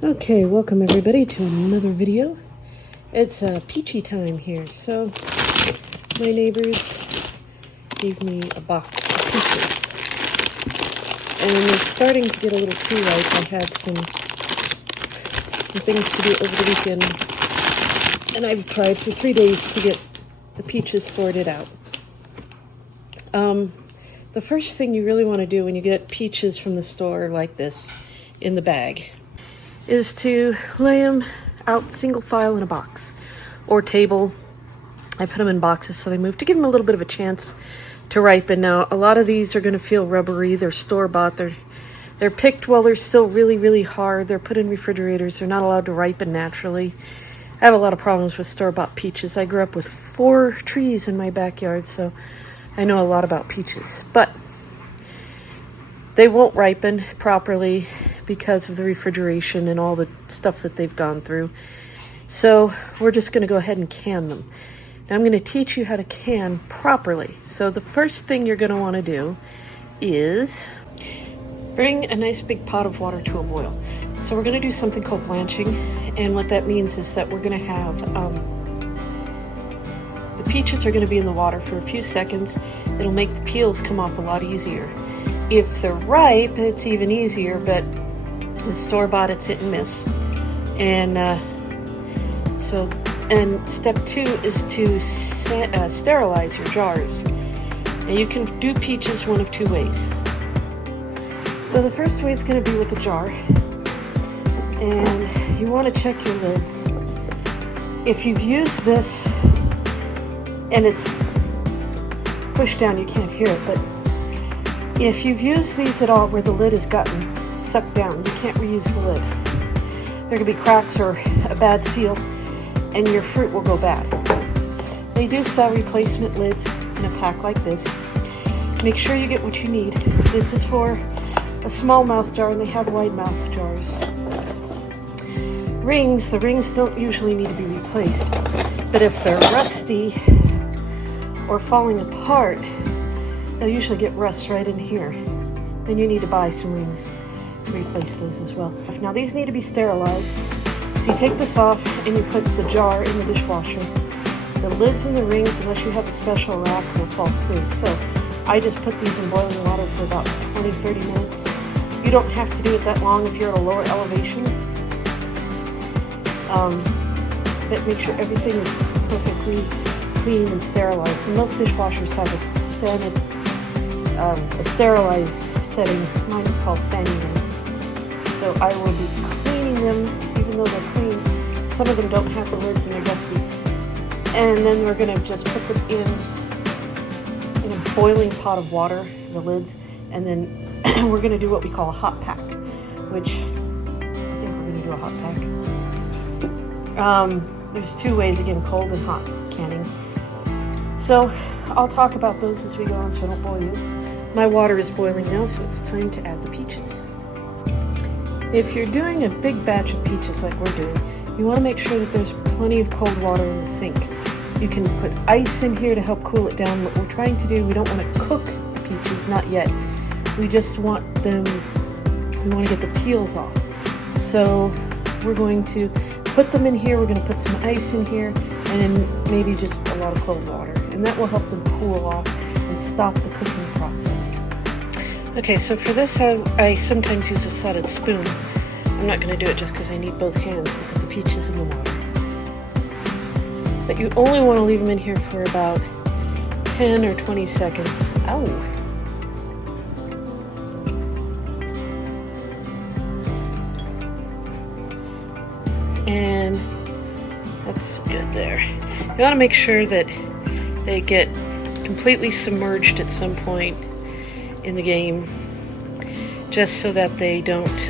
Okay, welcome everybody to another video. It's Peachy time here. So my neighbors gave me a box of peaches, and they're starting to get a little too ripe. I had some things to do over the weekend, and I've tried for 3 days to get the peaches sorted out. The first thing you really want to do when you get peaches from the store like this in the bag is to lay them out single file in a box or table. I put them in boxes so they move to give them a little bit of a chance to ripen. Now, a lot of these are going to feel rubbery. They're store-bought. They're picked while they're still really, really hard. They're put in refrigerators. They're not allowed to ripen naturally. I have a lot of problems with store-bought peaches. I grew up with 4 trees in my backyard, so I know a lot about peaches. But they won't ripen properly because of the refrigeration and all the stuff that they've gone through. So we're just going to go ahead and can them. Now I'm going to teach you how to can properly. So the first thing you're going to want to do is bring a nice big pot of water to a boil. So we're going to do something called blanching, and what that means is that we're going to have the peaches are going to be in the water for a few seconds. It'll make the peels come off a lot easier. If they're ripe, it's even easier, but with store-bought, it's hit and miss. And step 2 is to sterilize your jars. Now you can do peaches one of 2 ways. So the first way is going to be with a jar, and you want to check your lids. If you've used this and it's pushed down, you can't hear it, but if you've used these at all where the lid has gotten sucked down, you can't reuse the lid. There could be cracks or a bad seal, and your fruit will go bad. They do sell replacement lids in a pack like this. Make sure you get what you need. This is for a small mouth jar, and they have wide mouth jars. Rings, the rings don't usually need to be replaced, but if they're rusty or falling apart, they'll usually get rust right in here. Then you need to buy some rings to replace those as well. Now these need to be sterilized. So you take this off and you put the jar in the dishwasher. The lids and the rings, unless you have a special rack, will fall through. So I just put these in boiling water for about 20-30 minutes. You don't have to do it that long if you're at a lower elevation. But make sure everything is perfectly clean and sterilized. And most dishwashers have a sterilized setting. Mine is called Sandy Rinse. So I will be cleaning them, even though they're clean. Some of them don't have the lids and they're dusty. And then we're going to just put them in a boiling pot of water, the lids, and then we're going to do what we call a hot pack, which I think we're going to do a hot pack. There's 2 ways, again, cold and hot canning. So I'll talk about those as we go on so I don't bore you. My water is boiling now, so it's time to add the peaches. If you're doing a big batch of peaches like we're doing, you want to make sure that there's plenty of cold water in the sink. You can put ice in here to help cool it down. What we're trying to do, we don't want to cook the peaches, not yet. We just want them, we want to get the peels off. So we're going to put them in here, we're going to put some ice in here, and then maybe just a lot of cold water. And that will help them cool off and stop the cooking process. Okay, so for this I sometimes use a slotted spoon. I'm not going to do it just because I need both hands to put the peaches in the water. But you only want to leave them in here for about 10 or 20 seconds. Ow! And that's good there. You want to make sure that they get completely submerged at some point in the game, just so that they don't,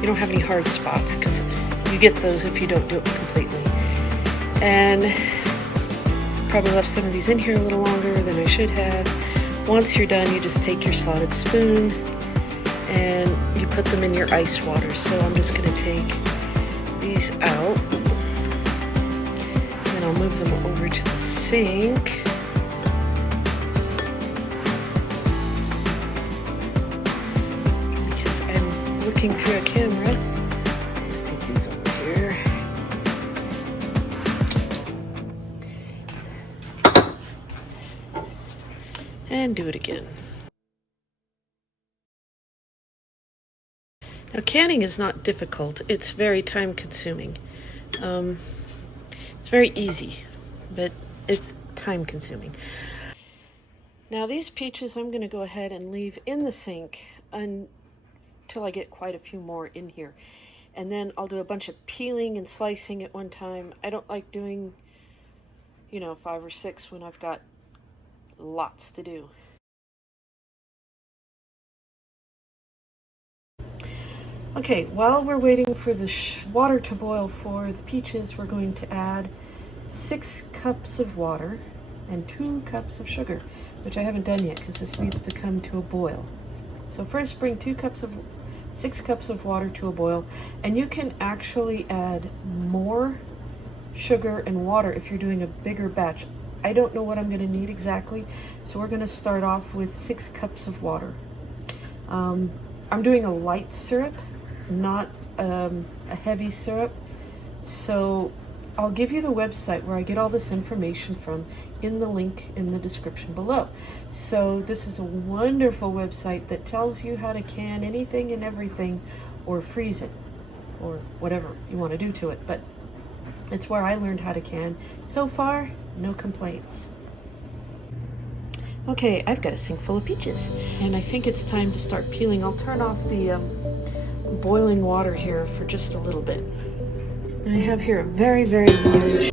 you don't have any hard spots, because you get those if you don't do it completely. And probably left some of these in here a little longer than I should have. Once you're done, you just take your slotted spoon and you put them in your ice water. So I'm just going to take these out, and I'll move them over to the sink. Because I'm looking through a camera. Let's take these over here. And do it again. Now, canning is not difficult. It's very time consuming. It's very easy, but it's time consuming. Now these peaches I'm going to go ahead and leave in the sink until I get quite a few more in here. And then I'll do a bunch of peeling and slicing at one time. I don't like doing, 5 or 6 when I've got lots to do. Okay, while we're waiting for the water to boil for the peaches, we're going to add 6 cups of water and 2 cups of sugar, which I haven't done yet because this needs to come to a boil. So first bring 6 cups of water to a boil, and you can actually add more sugar and water if you're doing a bigger batch. I don't know what I'm going to need exactly, so we're going to start off with 6 cups of water. I'm doing a light syrup, not a heavy syrup, so I'll give you the website where I get all this information from in the link in the description below. So this is a wonderful website that tells you how to can anything and everything, or freeze it, or whatever you want to do to it, but it's where I learned how to can. So far, no complaints. Okay, I've got a sink full of peaches, and I think it's time to start peeling. I'll turn off the boiling water here for just a little bit. I have here a very, very large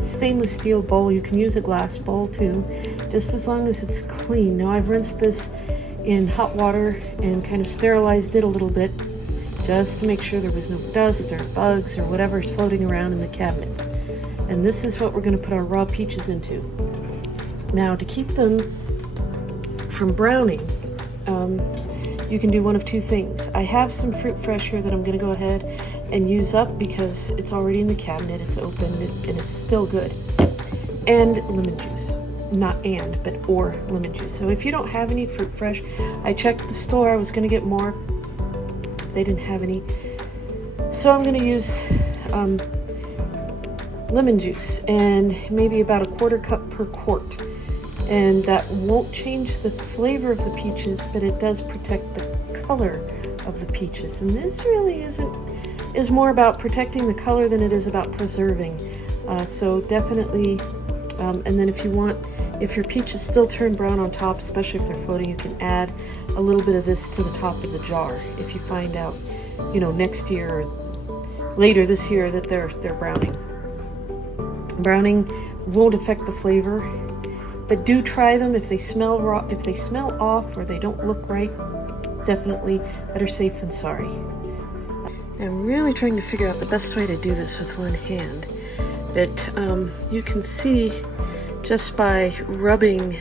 stainless steel bowl. You can use a glass bowl too, just as long as it's clean. Now I've rinsed this in hot water and kind of sterilized it a little bit, just to make sure there was no dust or bugs or whatever is floating around in the cabinets. And this is what we're going to put our raw peaches into. Now, to keep them from browning, you can do one of 2 things. I have some fruit fresh here that I'm going to go ahead and use up because it's already in the cabinet, it's open, and it's still good. And lemon juice. Not and, but or lemon juice. So if you don't have any fruit fresh, I checked the store, I was going to get more. They didn't have any. So I'm going to use lemon juice, and maybe about a 1/4 cup per quart. And that won't change the flavor of the peaches, but it does protect the color of the peaches. And this really is more about protecting the color than it is about preserving. So definitely, and then if your peaches still turn brown on top, especially if they're floating, you can add a little bit of this to the top of the jar. If you find out, next year or later this year that they're browning. Browning won't affect the flavor, but do try them. If they smell raw, if they smell off, or they don't look right, definitely better safe than sorry. I'm really trying to figure out the best way to do this with one hand, but you can see just by rubbing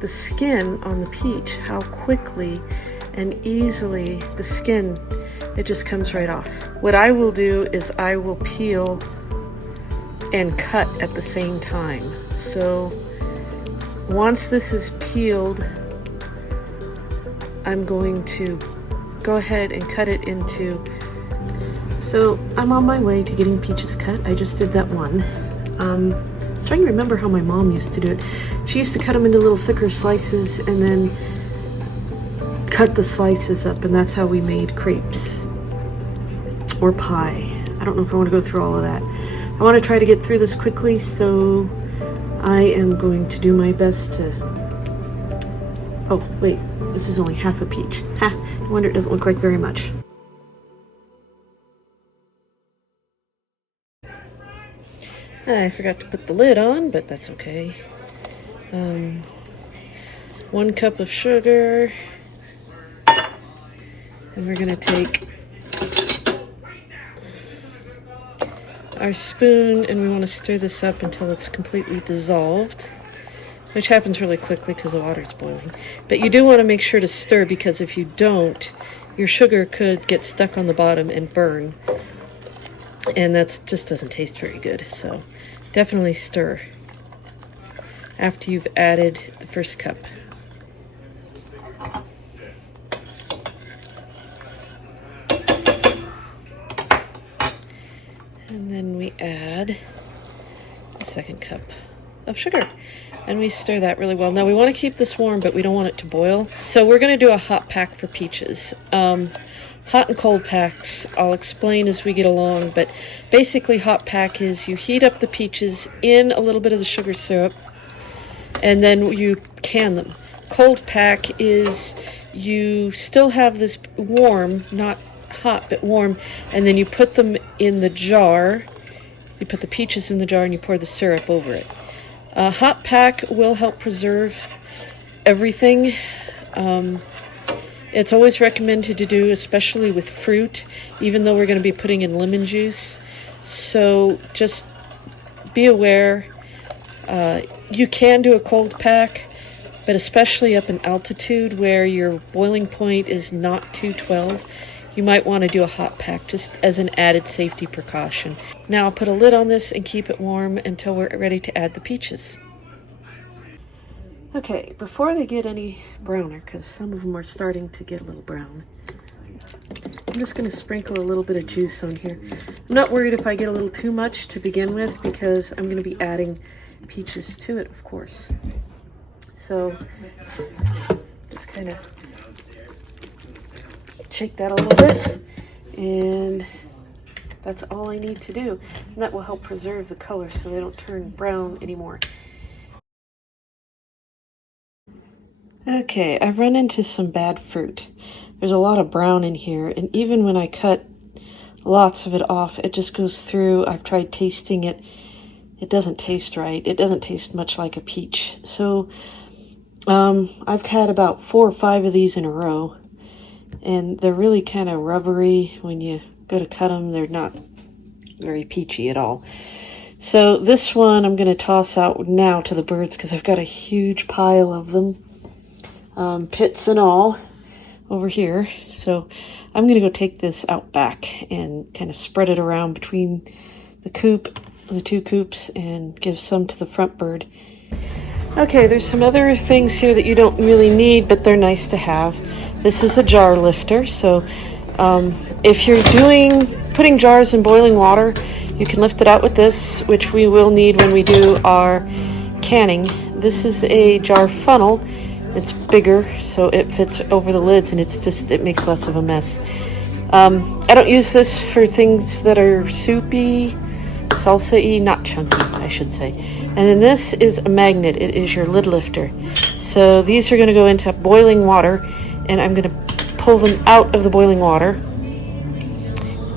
the skin on the peach how quickly and easily the skin, it just comes right off. What I will do is I will peel and cut at the same time. So once this is peeled, I'm going to go ahead and cut it into. So I'm on my way to getting peaches cut. I just did that one. I was trying to remember how my mom used to do it. She used to cut them into little thicker slices and then cut the slices up, and that's how we made crepes or pie. I don't know if I want to go through all of that. I want to try to get through this quickly, so I am going to do my best to... Oh, wait, this is only half a peach. Ha, no wonder it doesn't look like very much. I forgot to put the lid on, but that's okay. 1 cup of sugar, and we're going to take our spoon, and we want to stir this up until it's completely dissolved, which happens really quickly because the water's boiling. But you do want to make sure to stir, because if you don't, your sugar could get stuck on the bottom and burn, and that just doesn't taste very good. So definitely stir after you've added the first cup. And then we add a second cup of sugar. And we stir that really well. Now we want to keep this warm, but we don't want it to boil. So we're going to do a hot pack for peaches. Hot and cold packs, I'll explain as we get along, but basically hot pack is you heat up the peaches in a little bit of the sugar syrup, and then you can them. Cold pack is you still have this warm, not hot, but warm, and then you put them in the jar. You put the peaches in the jar and you pour the syrup over it. Hot pack will help preserve everything. It's always recommended to do, especially with fruit, even though we're going to be putting in lemon juice. So just be aware. You can do a cold pack, but especially up in altitude where your boiling point is not 212, you might want to do a hot pack just as an added safety precaution. Now I'll put a lid on this and keep it warm until we're ready to add the peaches. Okay, before they get any browner, because some of them are starting to get a little brown, I'm just going to sprinkle a little bit of juice on here. I'm not worried if I get a little too much to begin with, because I'm going to be adding peaches to it, of course. So just kind of shake that a little bit, and that's all I need to do. And that will help preserve the color so they don't turn brown anymore. Okay, I've run into some bad fruit. There's a lot of brown in here, and even when I cut lots of it off, it just goes through. I've tried tasting it. It doesn't taste right. It doesn't taste much like a peach. So I've had about 4 or 5 of these in a row, and they're really kind of rubbery. When you go to cut them, they're not very peachy at all. So this one I'm going to toss out now to the birds because I've got a huge pile of them. Pits and all over here. So I'm going to go take this out back and kind of spread it around between the two coops, and give some to the front bird. Okay, there's some other things here that you don't really need, but they're nice to have. This is a jar lifter, so if you're putting jars in boiling water, you can lift it out with this, which we will need when we do our canning. This is a jar funnel. It's bigger, so it fits over the lids, and it makes less of a mess. I don't use this for things that are soupy, salsa-y, not chunky, I should say. And then this is a magnet. It is your lid lifter. So these are going to go into boiling water, and I'm going to pull them out of the boiling water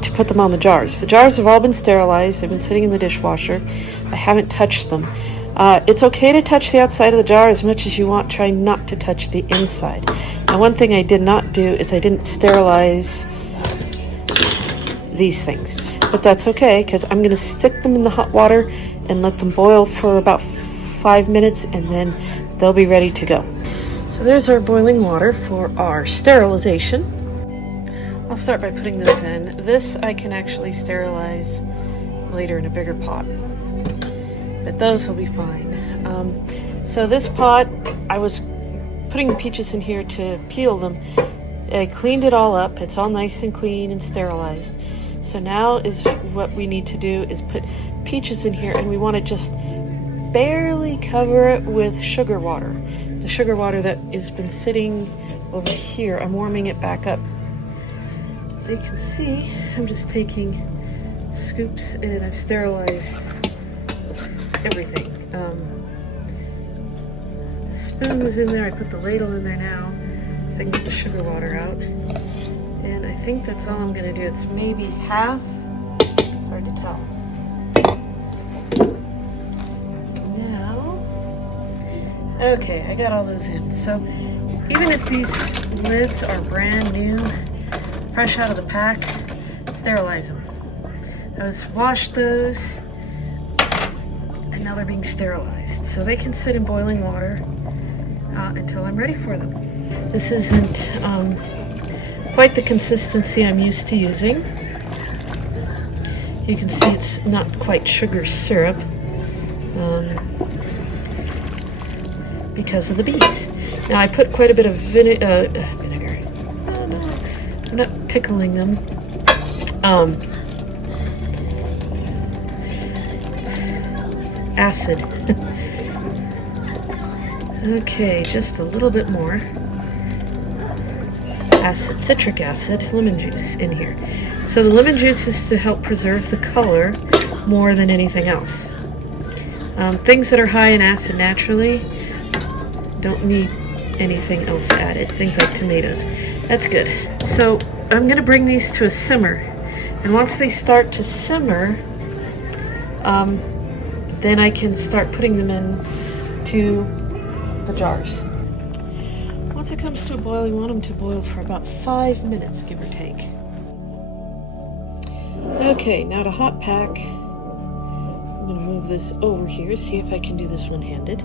to put them on the jars. The jars have all been sterilized. They've been sitting in the dishwasher. I haven't touched them. It's okay to touch the outside of the jar as much as you want. Try not to touch the inside. Now, one thing I did not do is I didn't sterilize these things. But that's okay, because I'm going to stick them in the hot water and let them boil for about 5 minutes, and then they'll be ready to go. So there's our boiling water for our sterilization. I'll start by putting those in. This I can actually sterilize later in a bigger pot, but those will be fine. So this pot, I was putting the peaches in here to peel them. I cleaned it all up. It's all nice and clean and sterilized. So now is what we need to do is put peaches in here, and we want to just barely cover it with sugar water. The sugar water that has been sitting over here, I'm warming it back up. So you can see, I'm just taking scoops, and I've sterilized everything. The spoon was in there. I put the ladle in there now so I can get the sugar water out. And I think that's all I'm going to do. It's maybe half. It's hard to tell. Now, okay, I got all those in. So even if these lids are brand new, fresh out of the pack, sterilize them. I was washed those, and now they're being sterilized. So they can sit in boiling water until I'm ready for them. This isn't quite the consistency I'm used to using. You can see it's not quite sugar syrup because of the bees. Now I put quite a bit of vinegar. Oh, no, I'm not pickling them. acid. Okay, just a little bit more acid, citric acid, lemon juice in here. So the lemon juice is to help preserve the color more than anything else. Things that are high in acid naturally don't need anything else added. Things like tomatoes. That's good. So I'm going to bring these to a simmer. And once they start to simmer, then I can start putting them into the jars. Once it comes to a boil, you want them to boil for about 5 minutes, give or take. Okay, now to hot pack. I'm going to move this over here, see if I can do this one-handed.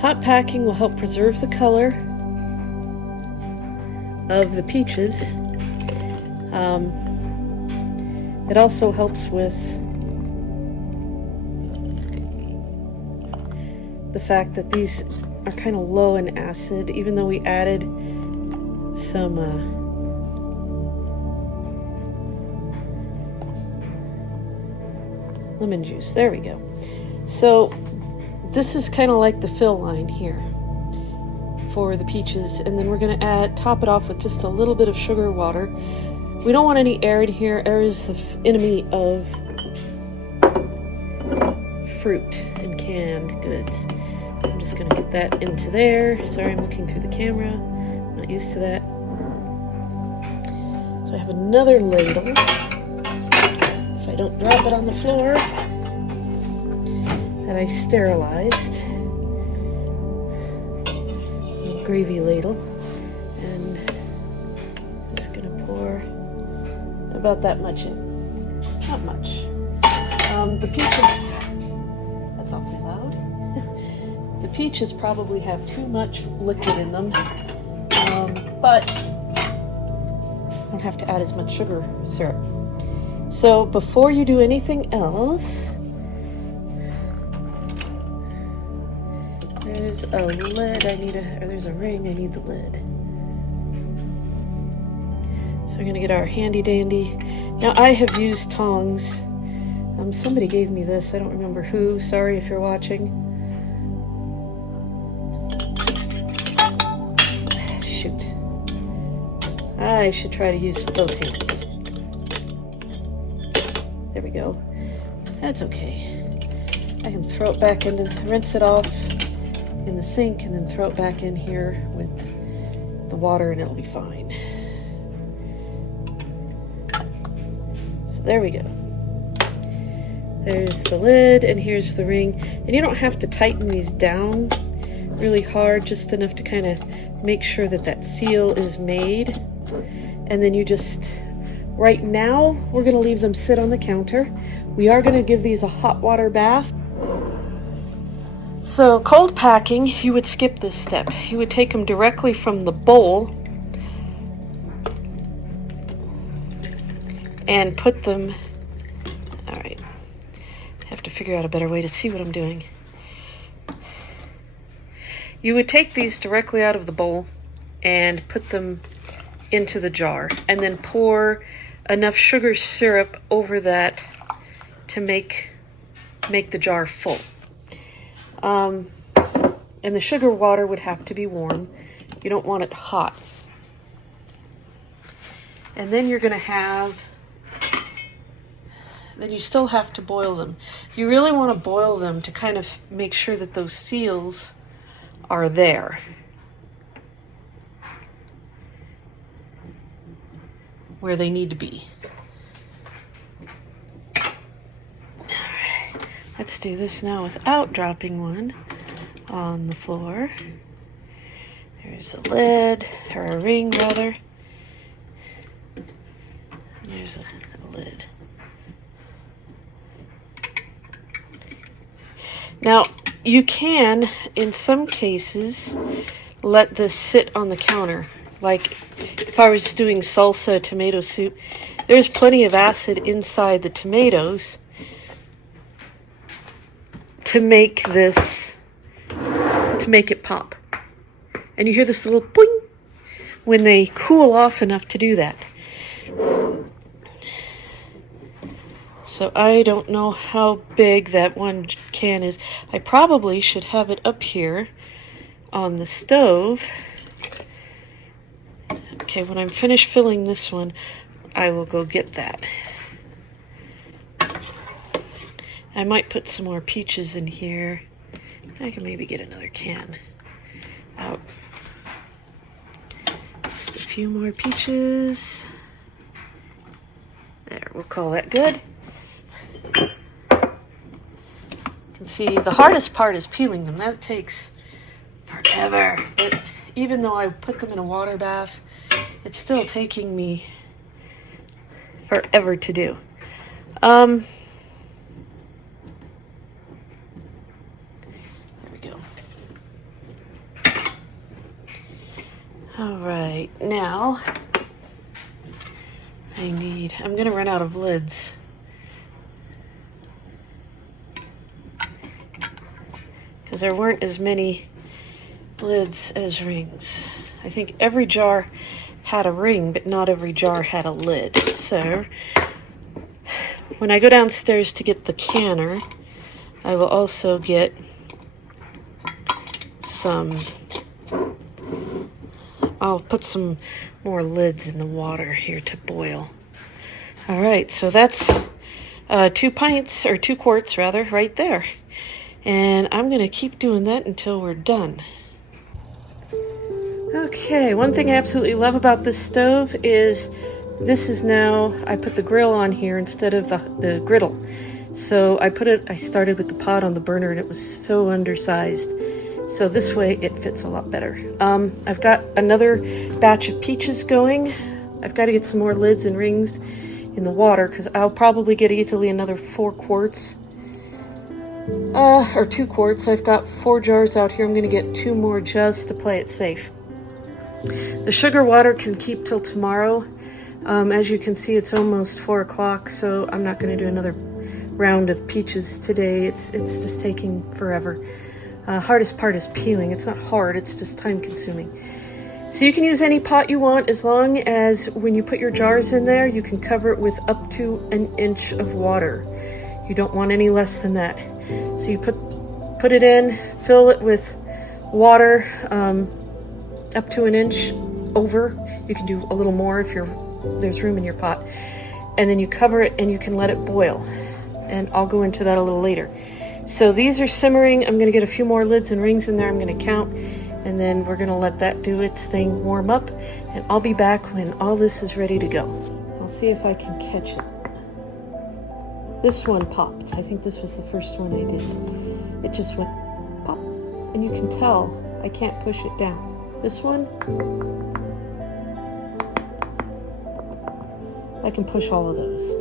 Hot packing will help preserve the color of the peaches. It also helps with the fact that these are kind of low in acid, even though we added some lemon juice. There we go. So this is kind of like the fill line here for the peaches, and then we're going to top it off with just a little bit of sugar water. We don't want any air in here. Air is the enemy of fruit and canned goods. I'm just going to get that into there. Sorry, I'm looking through the camera. I'm not used to that. So I have another ladle. If I don't drop it on the floor, that I sterilized. A gravy ladle. And I'm just going to pour about that much in. Not much. The peaches, that's awfully loud. The peaches probably have too much liquid in them, but I don't have to add as much sugar syrup. So before you do anything else, there's a lid or there's a ring, I need the lid. So we're gonna get our handy dandy. Now I have used tongs. Somebody gave me this, I don't remember who, sorry if you're watching. Shoot. I should try to use both hands. There we go. That's okay. I can throw it back into, rinse it off in the sink and then throw it back in here with the water and it'll be fine. So there we go. There's the lid and here's the ring. And you don't have to tighten these down really hard, just enough to kind of make sure that that seal is made. And then you just, right now, we're going to leave them sit on the counter. We are going to give these a hot water bath. So cold packing, you would skip this step. You would take them directly from the bowl and put them, all right, I have to figure out a better way to see what I'm doing. You would take these directly out of the bowl and put them into the jar and then pour enough sugar syrup over that to make the jar full. And the sugar water would have to be warm. You don't want it hot. And then you're going to have, then you still have to boil them. You really want to boil them to kind of make sure that those seals are there. Where they need to be. Alright, let's do this now without dropping one on the floor. There's a lid, or a ring rather. And there's a lid. Now, you can, in some cases, let this sit on the counter. Like if I was doing salsa tomato soup, there's plenty of acid inside the tomatoes to make this, to make it pop. And you hear this little boing when they cool off enough to do that. So I don't know how big that one can is. I probably should have it up here on the stove. Okay, when I'm finished filling this one, I will go get that. I might put some more peaches in here. I can maybe get another can out. Just a few more peaches. There, we'll call that good. You can see the hardest part is peeling them. That takes forever. But even though I put them in a water bath, it's still taking me forever to do. There we go. All right, now I'm gonna run out of lids. Because there weren't as many lids as rings. I think every jar had a ring, but not every jar had a lid. So when I go downstairs to get the canner, I will also get I'll put some more lids in the water here to boil. All right, so that's 2 pints, or 2 quarts rather, right there. And I'm gonna keep doing that until we're done. Okay, one thing I absolutely love about this stove is this is now, I put the grill on here instead of the griddle. So I started with the pot on the burner and it was so undersized. So this way it fits a lot better. I've got another batch of peaches going. I've got to get some more lids and rings in the water because I'll probably get easily another 4 quarts. Or 2 quarts. I've got 4 jars out here. I'm going to get 2 more just to play it safe. The sugar water can keep till tomorrow. As you can see, it's almost 4 o'clock, so I'm not going to do another round of peaches today. It's just taking forever. Hardest part is peeling. It's not hard, it's just time consuming. So you can use any pot you want as long as when you put your jars in there, you can cover it with up to 1 inch of water. You don't want any less than that. So you put it in, fill it with water up to 1 inch over. You can do a little more if there's room in your pot. And then you cover it and you can let it boil. And I'll go into that a little later. So these are simmering. I'm going to get a few more lids and rings in there. I'm going to count. And then we're going to let that do its thing, warm up. And I'll be back when all this is ready to go. I'll see if I can catch it. This one popped. I think this was the first one I did. It just went pop. And you can tell I can't push it down. This one, I can push all of those.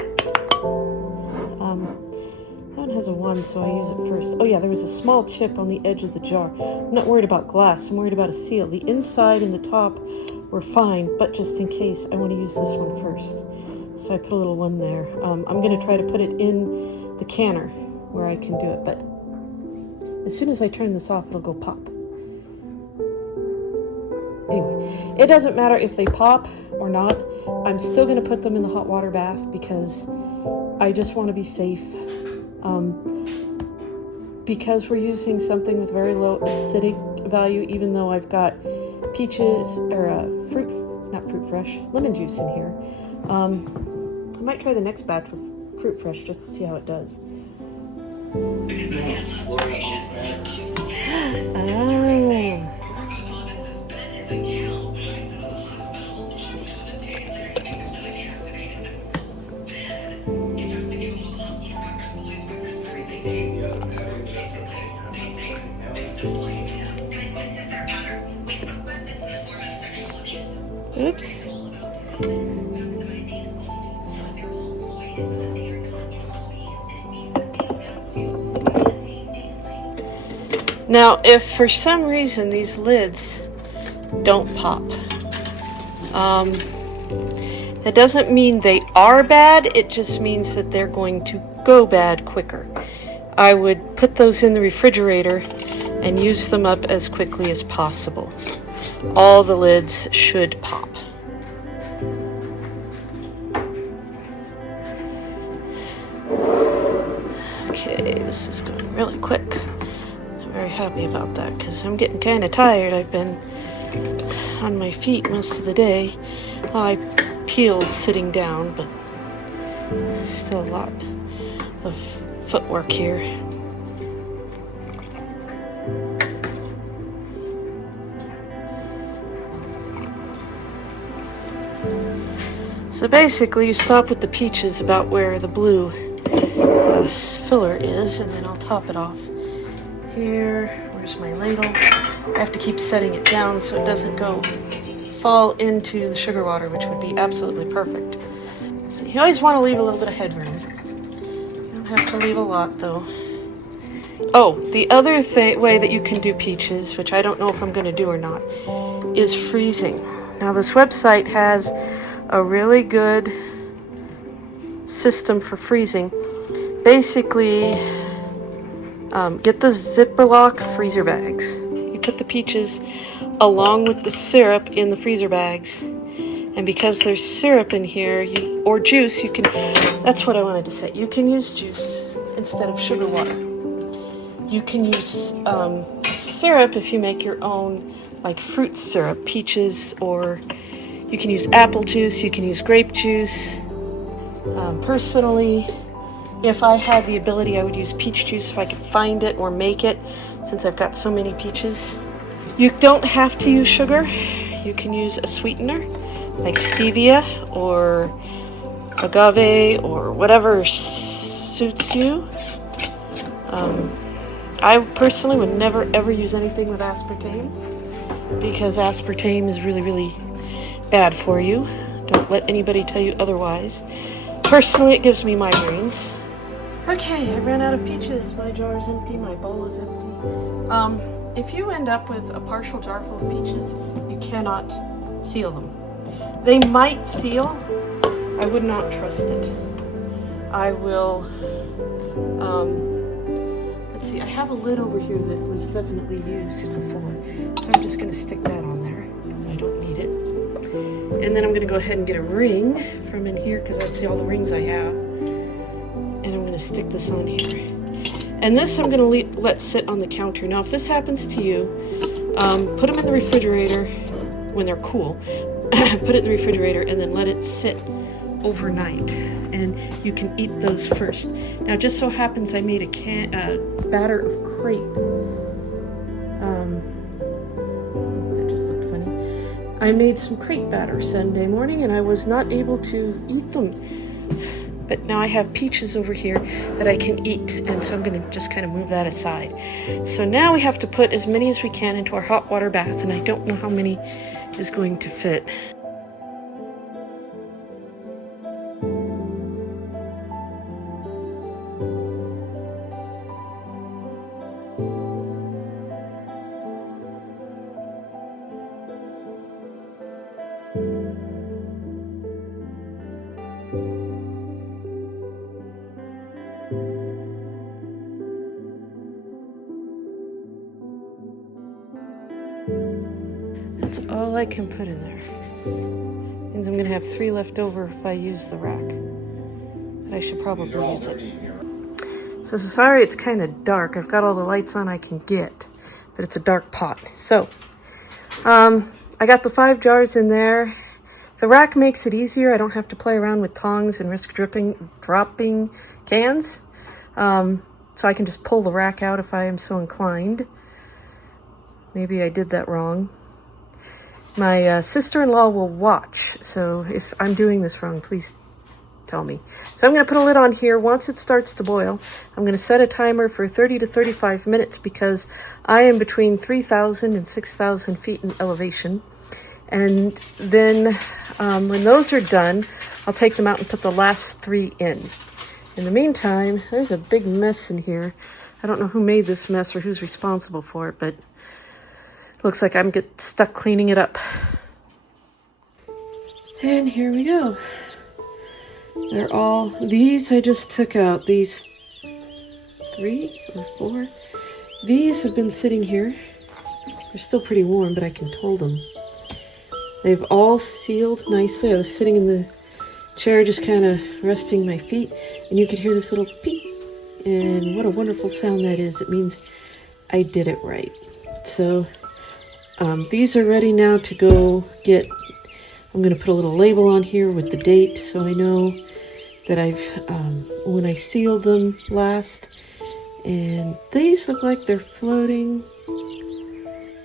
That one has a 1, so I use it first. Oh yeah, there was a small chip on the edge of the jar. I'm not worried about glass, I'm worried about a seal. The inside and the top were fine, but just in case, I want to use this one first. So I put a little one there. I'm going to try to put it in the canner where I can do it, but as soon as I turn this off, it'll go pop. Anyway, it doesn't matter if they pop or not. I'm still going to put them in the hot water bath because I just want to be safe. Because we're using something with very low acidic value, even though I've got peaches, or lemon juice in here. I might try the next batch with fruit fresh just to see how it does. Oops. Now, if for some reason these lids don't pop, that doesn't mean they are bad, it just means that they're going to go bad quicker. I would put those in the refrigerator and use them up as quickly as possible. All the lids should pop. click. I'm very happy about that because I'm getting kind of tired. I've been on my feet most of the day. Well, I peel sitting down, but still a lot of footwork here. So basically you stop with the peaches about where the blue filler is, and then I'll top it off. Here, where's my ladle? I have to keep setting it down so it doesn't fall into the sugar water, which would be absolutely perfect. So you always want to leave a little bit of headroom. You don't have to leave a lot though. Oh, the other way that you can do peaches, which I don't know if I'm going to do or not, is freezing. Now this website has a really good system for freezing. Basically, get the Ziploc freezer bags. You put the peaches along with the syrup in the freezer bags, and because there's syrup in here, or juice, you can, that's what I wanted to say, you can use juice instead of sugar water. You can use syrup if you make your own, like fruit syrup, peaches, or you can use apple juice, you can use grape juice. Personally, if I had the ability, I would use peach juice if I could find it or make it, since I've got so many peaches. You don't have to use sugar. You can use a sweetener, like stevia or agave or whatever suits you. I personally would never ever use anything with aspartame, because aspartame is really, really bad for you. Don't let anybody tell you otherwise. Personally, it gives me migraines. Okay, I ran out of peaches. My jar is empty, my bowl is empty. If you end up with a partial jar full of peaches, you cannot seal them. They might seal. I would not trust it. I will, let's see, I have a lid over here that was definitely used before, so I'm just going to stick that on there because I don't need it. And then I'm going to go ahead and get a ring from in here because I'd see all the rings I have. And I'm going to stick this on here. And this I'm going to let sit on the counter. Now if this happens to you, put them in the refrigerator when they're cool. Put it in the refrigerator and then let it sit overnight. And you can eat those first. Now just so happens I made a batter of crepe. That just looked funny. I made some crepe batter Sunday morning and I was not able to eat them. But now I have peaches over here that I can eat, and so I'm going to just kind of move that aside. So now we have to put as many as we can into our hot water bath, and I don't know how many is going to fit. That's all I can put in there. Means I'm going to have 3 left over if I use the rack. But I should probably use it. So sorry it's kind of dark. I've got all the lights on I can get, but it's a dark pot. So I got the 5 jars in there. The rack makes it easier. I don't have to play around with tongs and risk dropping cans. So I can just pull the rack out if I am so inclined. Maybe I did that wrong. My sister-in-law will watch, so if I'm doing this wrong, please tell me. So I'm going to put a lid on here. Once it starts to boil, I'm going to set a timer for 30 to 35 minutes because I am between 3,000 and 6,000 feet in elevation. And then when those are done, I'll take them out and put the last 3 in. In the meantime, there's a big mess in here. I don't know who made this mess or who's responsible for it, but looks like I'm stuck cleaning it up. And here we go. These I just took out. These 3 or 4. These have been sitting here. They're still pretty warm, but I can hold them. They've all sealed nicely. I was sitting in the chair just kind of resting my feet, and you could hear this little peep And what a wonderful sound that is. It means I did it right. So these are ready now to go get. I'm going to put a little label on here with the date so I know that I've, when I sealed them last. And these look like they're floating.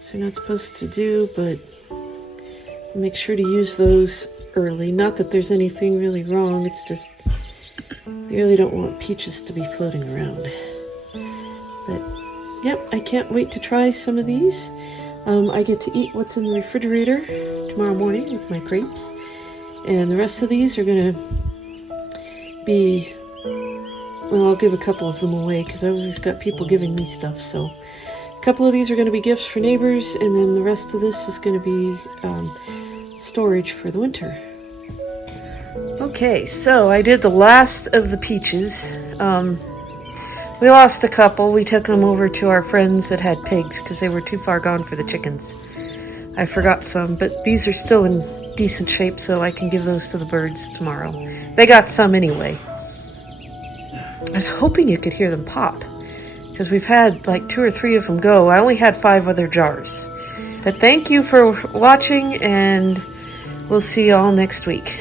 So you're not supposed to do, but make sure to use those early. Not that there's anything really wrong, it's just you really don't want peaches to be floating around. But yep, I can't wait to try some of these. I get to eat what's in the refrigerator tomorrow morning with my crepes. And the rest of these are gonna be, well, I'll give a couple of them away because I've always got people giving me stuff. So a couple of these are going to be gifts for neighbors, and then the rest of this is going to be storage for the winter. Okay, so I did the last of the peaches. We lost a couple. We took them over to our friends that had pigs because they were too far gone for the chickens. I forgot some, but these are still in decent shape, so I can give those to the birds tomorrow. They got some anyway. I was hoping you could hear them pop because we've had like 2 or 3 of them go. I only had 5 other jars. But thank you for watching, and we'll see you all next week.